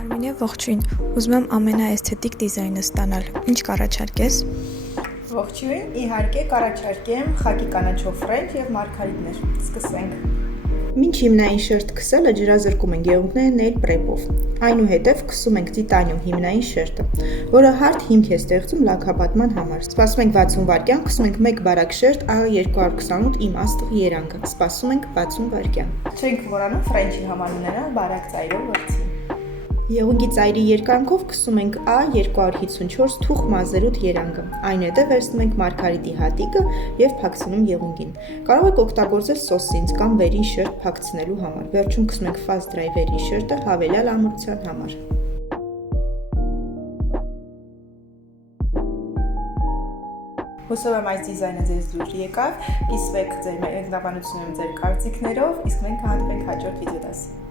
Արմինե, ողջույն, ուզում եմ ամենաէսթետիկ դիզայնը ստանալ, ինչ կառաջարկես։ Ողջույն, իհարկե կառաջարկեմ խակի կանաչով ֆրենչ եւ մարգարիտներ։ Սկսենք։ Մինչ հիմնային շերտ քսելը ջրազրկում ենք եղունգները nail prep-ով։ Այնուհետև քսում ենք տիտանիում հիմնային շերտը, որը հարթ հիմք է ստեղծում լաքապատման համար։ Սպասում ենք 60 վայրկյան, քսում ենք 1 բարակ շերտ A228 իմաստղ երանգը։ Սպասում ենք 60 վայրկյան։ Չենք մոռանում ֆրենչի համարումները բարակ ծայրով վրձին։ Եղունգի ծայրի երկայնքով քսում ենք A254 թուխ մազերուտ երանգը։ Այնուհետև վերցնում ենք մարգարիտի հատիկը եւ փակցնում եղունգին։ Կարող եք օգտագործել սոսինձ կամ վերին շերտ փակցնելու համար։ Վերջում քսում ենք fast dry վերին շերտը հավելյալ ամրության համար։ Հուսով եմ այս դիզայնը ձեզ դուր եկավ, կիսվեք ձեր մեկնաբանություններով, ձեր կարծիքներով, իսկ մենք կհանդիպենք հաջորդ վիդեոդասի։